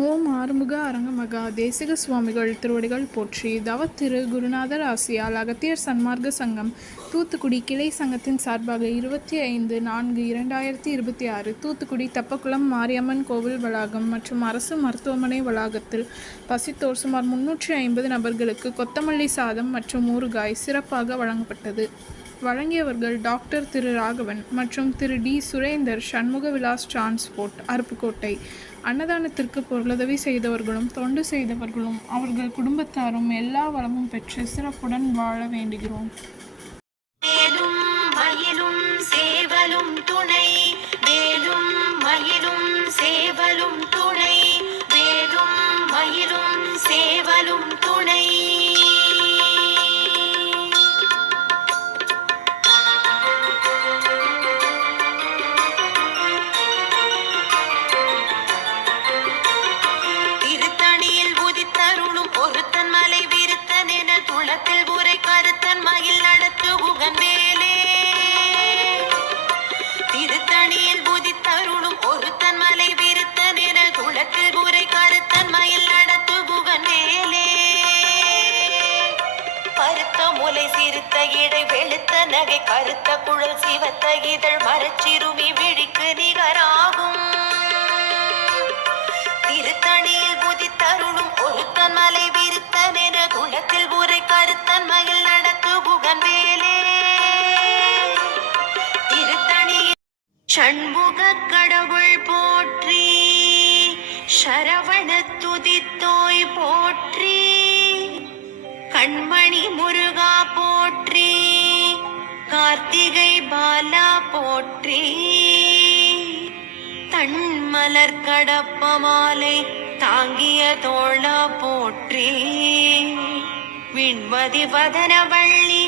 ஓம் ஆறுமுக அரங்கமகா தேசிக சுவாமிகள் திருவடிகள் போற்றி. தவத்திரு குருநாதர் ஆசியால் அகத்தியர் சன்மார்க்க சங்கம் தூத்துக்குடி கிளை சங்கத்தின் சார்பாக 25/4/2026 தூத்துக்குடி தப்பக்குளம் மாரியம்மன் கோவில் வளாகம் மற்றும் அரசு மருத்துவமனை வளாகத்தில் பசித்தோர் சுமார் 350 நபர்களுக்கு கொத்தமல்லி சாதம் மற்றும் ஊறுகாய் சிறப்பாக வழங்கப்பட்டது. வழங்கியவர்கள் டாக்டர் திரு ராகவன் மற்றும் திரு டி சுரேந்தர், சண்முக விலாஸ் டிரான்ஸ்போர்ட், அருப்புக்கோட்டை. அன்னதானத்திற்கு பொருளுதவி செய்தவர்களும் தொண்டு செய்தவர்களும் அவர்கள் குடும்பத்தாரும் எல்லா வளமும் பெற்று சிறப்புடன் வாழ வேண்டுகிறோம். திருத்தணியில் புதித்தருளும் ஒருத்தன் மலை விருத்தன் என துளத்தில் உரை கருத்தன் மயில் நடத்து புகன் மேலே பருத்த முலை சிறுத்த இடை வெளுத்த நகை கருத்த குழல் சிவத்த இதழ் மரச்சிறுமி விழிக்கு நிகராகும். திருத்தணியில் புதித்தருளும் ஒருத்தன் மலை விருத்தன் என துளத்தில் உரை கருத்தன் மயில் நடத்து புகன் வேலே சண்முக கடவுள் போற்றி, சரவண துதித்தோய் போற்றி, கண்மணி முருகா போற்றி, கார்த்திகை பாலா போற்றி, தன்மலர் கடப்ப மாலை தாங்கிய தோளா போற்றி, விண்மதி வதன வள்ளி